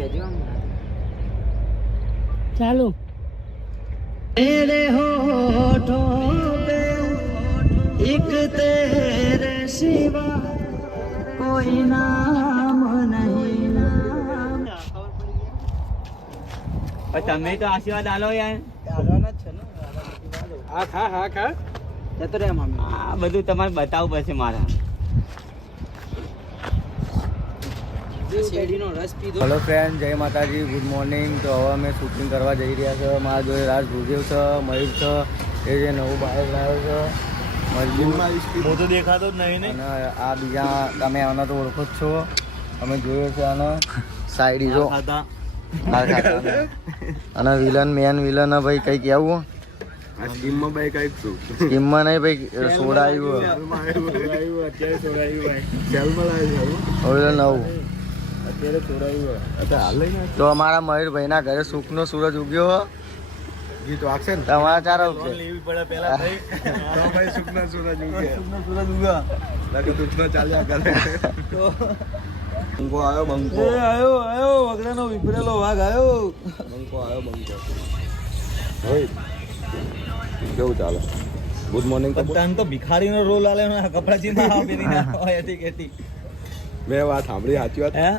કહેજો આમ ચાલુ तेरे होठों पे एक तेरे सिवा कोई नाम नहीं તમે તો આશીર્વાદ આલો યાર આલવાના જ છે ને હા ખા જતો રે મમ્મી આ બધું તમારે બતાવવું પડશે મારા શેરડીનો રસ પીધો. હેલો ફ્રેન્ડ, જય માતાજી, ગુડ મોર્નિંગ. તો હવે અમે શૂટિંગ કરવા જઈ રહ્યા છે. મારા જોડે રાજ ભુદેવ છે, મયુર છે, એ જે નવું બાઇક લાવ્યો છે મજબૂત, હું તો દેખાતો જ નહીં ને. અને આ બીજા તમે આના તો ઓળખો જ છો, અમે જોયો છે આનો સાઈડ જો અને વિલન મેન વિલન ભાઈ કઈ કેવું સ્કીમમાં ભાઈ કઈક છું સ્કીમમાં નહીં ભાઈ સોડાયું હવે નવું અત્યારે છોડાયું તો અમારા મયુરભાઈના ઘરે સુખનો સૂરજ ઉગ્યો ગીત વાગશે ને તમારા ચાર આવશે લેવી પડે પેલા ભાઈ સુખના સૂરજ ઉગ્યા બાકી તુચનો ચાલ્યા કરે બંકો આવ્યો બંકો આયો વગડાનો વિપરેલો વાઘ આયો બંકો હોય કેવું ચાલે ગુડ મોર્નિંગ તન તો ભિખારીનો રોલ આલે ને કપડા ચીના આપેલી ના હોય એથી કેતી મેં વાત સાંભળી સાચી વાત હે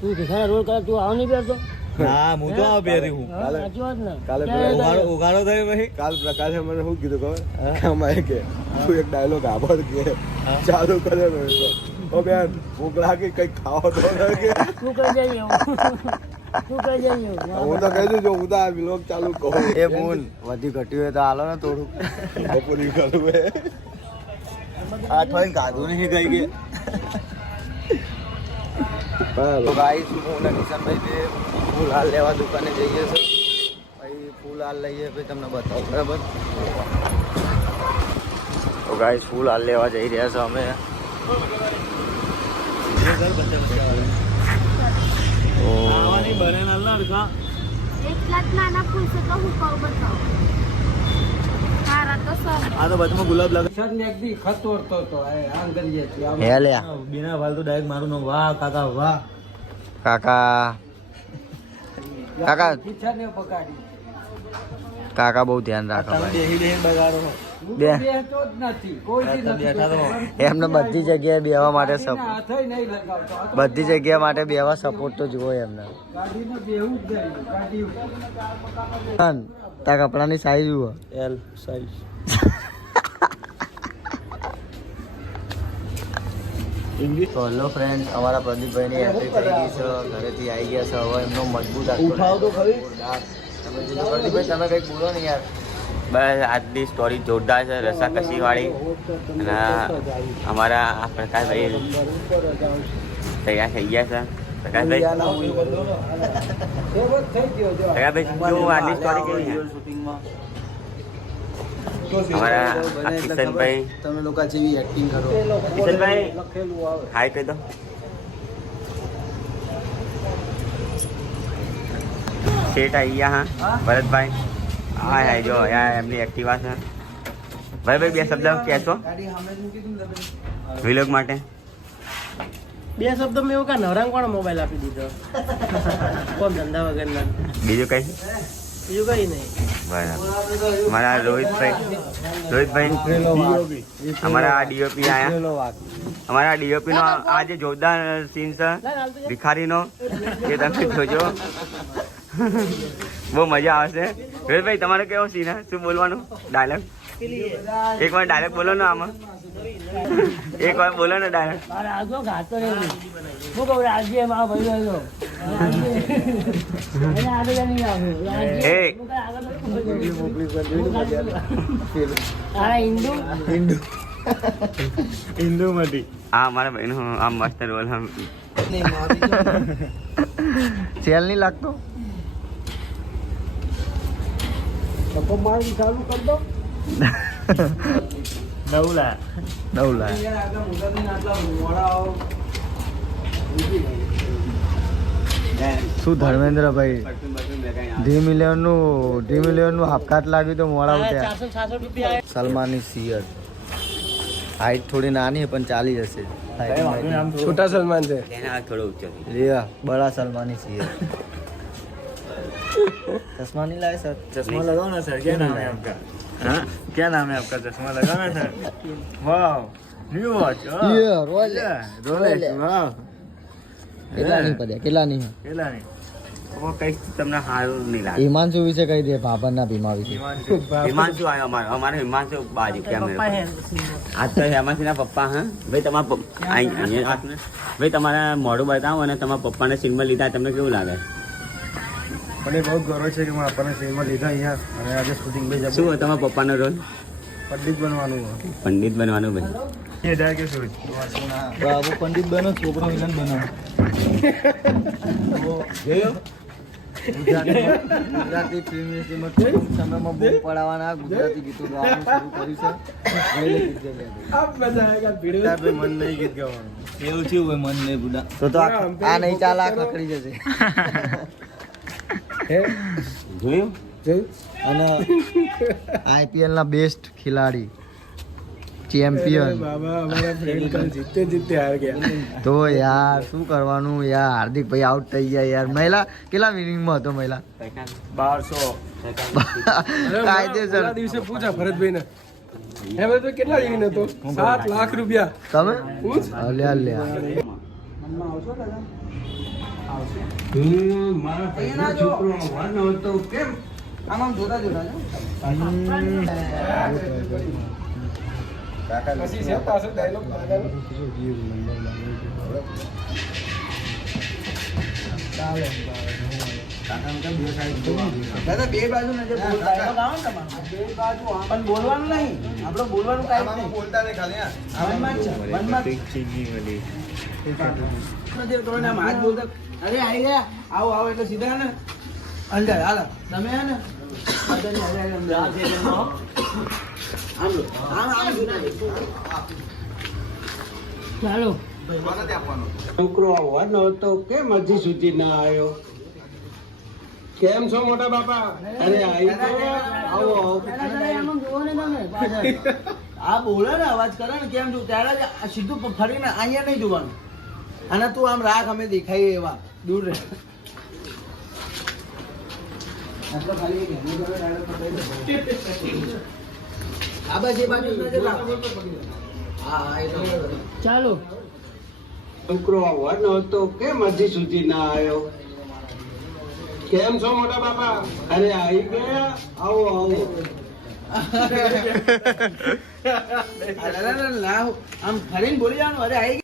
તું ભિખારા રોલ કરે તું આવ નહીં પહેરતો હા હું તો આ પહેરી હું સાચી વાત ને કાલે ઉગાડો થયો ભાઈ કાલ પ્રકાશે મને શું કીધું ખબર અમારે કે તું એક ડાયલોગ આભાર કે ચાલુ કર્યો ને ઓ બેન ભૂખ લાગી કઈક ખાવા તો કે તું કઈ જઈએ તું કઈ જઈએ હું તો કહી દઉં જો હું તો આ વ્લોગ ચાલુ કહું એ બૂન વધી ઘટ્યું હોય તો હાલો ને થોડુંક બપોરી કરું હે આ થોડી ગાધું નહીં ગઈ કે તો ગાઈસ હું અને નિશાનભાઈ બે ફૂલ હાલ લેવા દુકાને જઈએ છીએ ભાઈ ફૂલ હાલ લઈએ પછી તમને બતાવો બરાબર તો ગાઈસ ફૂલ હાલ લેવા જઈ રહ્યા છે અમે આવાની બને ના લડકા એટલા જ નાના ફૂલ છે તો હું કહું બતાવો સારા તો સર આ તો બાજુમાં ગુલાબ લાગે શર્ટ ને એકદી ખત તોડતો હતો આમ કરીએ છીએ આમ હે લ્યા બિના વાલ તો ડાયરેક્ટ મારું નામ વાહ કાકા વાહ કાકા કાકા ઈચ્છા ને પકાડી કાકા બહુ ધ્યાન રાખો તમે ભાઈ બેહી બગાડો હું બે. તો બેસતો જ નથી કોઈ દી નથી બેઠા તો. એમને બધી જગ્યાએ બેવા માટે હાથે નહીં લગાવતો આ તો બધી જગ્યા માટે બેવા સપોર્ટ તો જુઓ એમને ગાડીને બેહું જ નહીં કાઢ્યું તાર કપડાની સાઈઝ જુઓ એલ સાઈઝ તો હેલો ફ્રેન્ડ, અમારા પ્રદીપભાઈની એન્ટ્રી થઈ ગઈ છે, ઘરેથી આવી ગયા છે. હવે એમનો મજબૂત ઉઠાવ તો ખરી. તમે જોજો પ્રદીપભાઈ, તમે કંઈક બોલો ને યાર. બસ આજની સ્ટોરી જોરદાર છે, રસાકસી વાળી. અને અમારા આ પ્રકાશભાઈ તૈયાર થઈ ગયા છે. પ્રકાશભાઈ કેવું આજની સ્ટોરી કેવી છે? અમારા આ કિશનભાઈ તમે લોકો જેવી એક્ટિંગ કરો. કિશનભાઈ હાય કહી દો. શેઠ આવી ગયા હા ભરતભાઈ. હા હા જો યાર એમની એક્ટિવા છે. ભાઈ બે શબ્દ કહેશો વિલોગ માટે? બે શબ્દ મેં એવું કા નવરાંગ કોણ મોબાઈલ આપી દીધો કોણ ધંધા વગરના બીજું કઈ? બીજું કઈ નહીં બરાબર. અમારા રોહિતભાઈ અમારા ડીઓપી આયા. અમારા ડીઓપી નો આ જે જોરદાર સીન છે ભિખારીનો એ તમે જોજો, બહુ મજા આવશે. રોહિતભાઈ તમારો કેવો સીન હે? શું બોલવાનું ડાયલોગ? એક વાર ડાયલોગ બોલો ને આમાં, એક વાર બોલો ને ડાયલોગ. રાજનો ઘાતો નહીં હું કહું રાજ્ય એમાં ભાઈ આવ્યો આગળ નહીં આવ્યો એ હિન્દુ હિન્દુમાંથી આ મારા ભાઈનો આ મસ્ત રોલ હમ. સેલ નહીં લાગતો. ચાલુ કરી દો 9 લાખ. શું ધર્મેન્દ્રભાઈ ડ્રીમ ઇલેવનનું હાફકાટ લાગ્યું તો મોડા ઉઠ્યા. 466 રૂપિયા સલમાનની સિયર હાઈટ થોડી નાની પણ ચાલી જશે. छोटा सलमान से એના થોડો ઊંચો થઈ लिया बड़ा सलमान ही चाहिए चश्मा नहीं लाए सर चश्मा लगाओ ना सर, क्या नाम है आपका? हाँ, क्या नाम है आपका? चश्मा लगाना सर। वाह, न्यू वॉच। रोलेक्स, वाह। કેટલા નહીં પડ્યા કેટલા નહીં કેટલા ની? वो કંઈક તમને સારું નહીં લાગે હિમાંશુ વિશે કહી દે ભાભરના ભીમા વિશે હિમાંશુ આવ્યો અમારો હિમાંશુ બાજુ કેમેરા આ તો હેમાંશીના પપ્પા હા ભાઈ તમારા પપ્પા અહીંયા હાથને ભાઈ તમારા મોઢું બતાવો અને તમારા પપ્પાને સીનમાં લીધા તમને કેવું લાગે મને બહુ ગૌરવ છે કે હું આપણને ફિલ્મમાં લીધા અહીંયા અને આજે શૂટિંગ બી શું હોય તમારા પપ્પાનો રોલ પંડિત બનવાનું પંડિત બનવાનું ભાઈ એ જાય કે શું બાબુ પંડિત બનો છોકરો વિલન બનો ગુજરાતી ફિલ્મ ઇન્ડસ્ટ્રીમાં ટૂંક સમયમાં બહુ પડાવવાના ગુજરાતી ગીતો ગાવાનું શરૂ કર્યું છે પહેલે ગીત ગાઈ મન નહીં ગીત ગાવાનું એવું થયું હોય મન નહીં બુડા તો આ નહીં ચાલે આ ખકડી જશે જોયું અને આઈપીએલ ના બેસ્ટ ખેલાડી ચેમ્પિયન તો યાર શું કરવાનું યાર હાર્દિક ભાઈ આઉટ થઈ ગયા યાર મહિલા કેટલા વિનિંગમાં હતો મહિલા 1200 કાયદેસર દિવસે પૂછા ભરતભાઈ ને એમાં તો કેટલા વિન હતો 7 લાખ રૂપિયા તમે પૂછ અલ્યા અલ્યા પછી છે પાછો ડાયલોગ દાદા બે બાજુ નજર ડાયલોગ આવો ને તમારો બે બાજુ પણ બોલવાનું નહીં આપણે બોલવાનું કાંઈ નહીં બોલતા નહીં ખાલી વનમાં છે વનમાં નજર કરો ને આમ હાથ બોલતા અરે આવી ગયા આવો આવો એટલે સીધા ને અંદર હાલો તમે હે ને બધાને હવે અંદર આમ લો આમ આમ ચાલો છોકરો આવવાનો હતો કેમ હજી સુધી ના આવ્યો કેમ છો મોટા બાપા અરે આવી ગયો આવો આવો આ બોલે ને અવાજ કરે ને કેમ છું ત્યારે જ આ સીધું ફરીને અહીંયા નહીં જોવાનું અને તું આમ રાખ અમે દેખાઈએ એવા દૂર રહે આ બસ એ બાજુ ચાલો છોકરો આવવાનો હતો કેમ હજી સુધી ના આવ્યો કેમ છો મોટા બાપા અરે આવી ગયા આવો આવો આમ ફરીને બોલી જવાનું અરે આવી